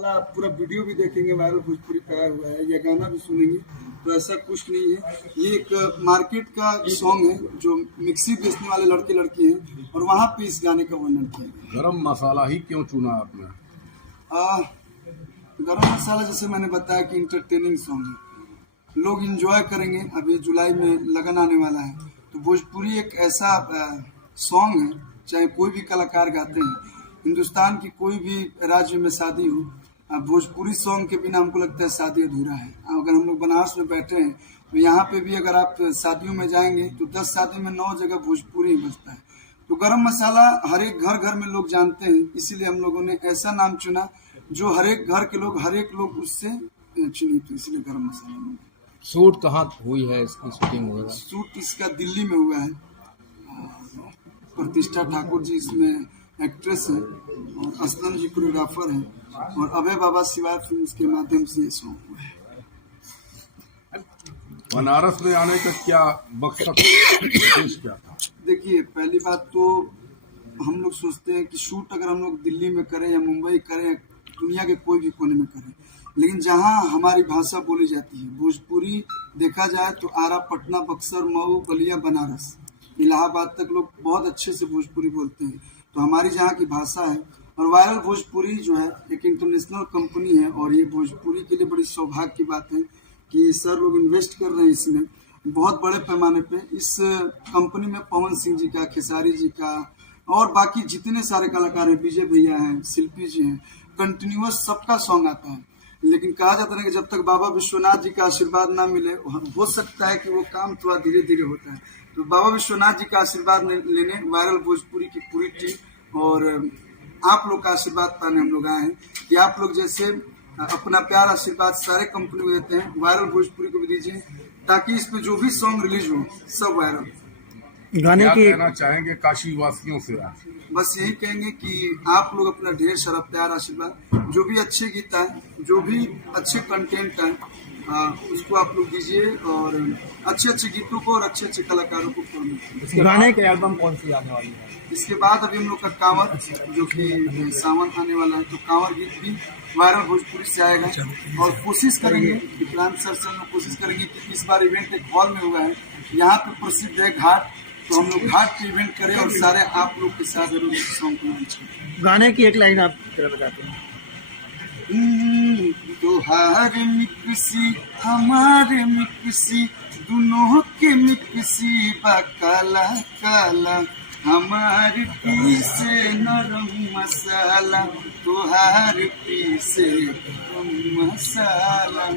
वाला पूरा वीडियो भी देखेंगे, वायरल भोजपुरी पे आया हुआ है, या गाना भी सुनेंगे तो ऐसा कुछ नहीं है। ये एक मार्केट का सॉन्ग है जो मिक्सी बेचने वाले लड़के लड़की हैं और वहाँ पे इस गाने का वर्णन किया गया। गरम मसाला ही क्यों चुना आपने? गरम मसाला जैसे मैंने बताया कि इंटरटेनिंग सॉन्ग है, लोग इंजॉय करेंगे। अभी जुलाई में लगन आने वाला है, तो भोजपुरी एक ऐसा सॉन्ग है, चाहे कोई भी कलाकार गाते हैं, हिंदुस्तान की कोई भी राज्य में शादी हो, भोजपुरी सॉन्ग के बिना हमको लगता है शादी अधूरा है। अगर हम लोग बनारस में बैठे हैं तो यहाँ पे भी अगर आप शादियों में जाएंगे तो 10 शादी में 9 जगह भोजपुरी ही बजता है। तो गरम मसाला हर एक घर घर में लोग जानते हैं, इसीलिए हम लोगों ने ऐसा नाम चुना जो हर एक घर के लोग, हर एक लोग उससे चुनी, तो इसलिए गरम मसाला। शूट कहाँ हुई है इसकी शूटिंग वगैरह? शूट इसका दिल्ली में हुआ है। प्रतिष्ठा ठाकुर जी इसमें एक्ट्रेस है और असलम जी कोरियोग्राफर हैं और अभय बाबा शिवाय फिल्म्स के माध्यम से ये सॉन्ग हुआ है। बनारस में आने का क्या मकसद क्या था? देखिए, पहली बात तो हम लोग सोचते हैं कि शूट अगर हम लोग दिल्ली में करें या मुंबई करें या दुनिया के कोई भी कोने में करें, लेकिन जहाँ हमारी भाषा बोली जाती है भोजपुरी, देखा जाए तो आरा, पटना, बक्सर, मऊ, बलिया, बनारस, इलाहाबाद तक लोग बहुत अच्छे से भोजपुरी बोलते हैं। तो हमारी जहाँ की भाषा है, और वायरल भोजपुरी जो है एक इंटरनेशनल कंपनी है, और ये भोजपुरी के लिए बड़ी सौभाग्य की बात है कि सर लोग इन्वेस्ट कर रहे हैं इसमें बहुत बड़े पैमाने पे। इस कंपनी में पवन सिंह जी का, खेसारी जी का और बाकी जितने सारे कलाकार हैं, विजय भैया हैं, शिल्पी जी हैं, कंटिन्यूअस सबका सॉन्ग आता है। लेकिन कहा जाता है कि जब तक बाबा विश्वनाथ जी का आशीर्वाद ना मिले, हो सकता है कि वो काम थोड़ा धीरे धीरे होता है। तो बाबा विश्वनाथ जी का आशीर्वाद लेने वायरल भोजपुरी की पूरी टीम और आप लोग का आशीर्वाद पाने हम लोग आए हैं कि आप लोग जैसे अपना प्यार आशीर्वाद सारे कंपनी को देते हैं, वायरल भोजपुरी को भी दीजिए, ताकि इस पे जो भी सॉन्ग रिलीज हो सब वायरल। गाने की कहना चाहेंगे काशी वासियों से? बस यही कहेंगे कि आप लोग अपना ढेर सारा प्यार आशीर्वाद, जो भी अच्छे गीत आए, जो भी अच्छे कंटेंट आए, उसको आप लोग दीजिए और अच्छे अच्छे गीतों को और अच्छे अच्छे कलाकारों को प्रमोट। गाने के एल्बम कौन सी आने वाली है? इसके बाद अभी हम लोग का कांवर, जो कि सावन आने वाला है, तो कांवर गीत भी वायरल भोजपुरी से आएगा। और कोशिश करेंगे, विक्रांत सर से हम लोग कोशिश करेंगे कि इस बार इवेंट एक हॉल में हुआ है, यहाँ पे प्रसिद्ध है घाट, तो हम लोग घाट पे इवेंट करें और सारे आप लोग के साथ जरूर सॉन्ग को लॉन्च करें। गाने की एक लाइन आप बताते हैं। तोहार मिक्सी हमारे मिक्सी, दोनों के मिक्सी बा काला काला, हमार पीसे नरम मसाला, तोहार पीसे गरम मसाला।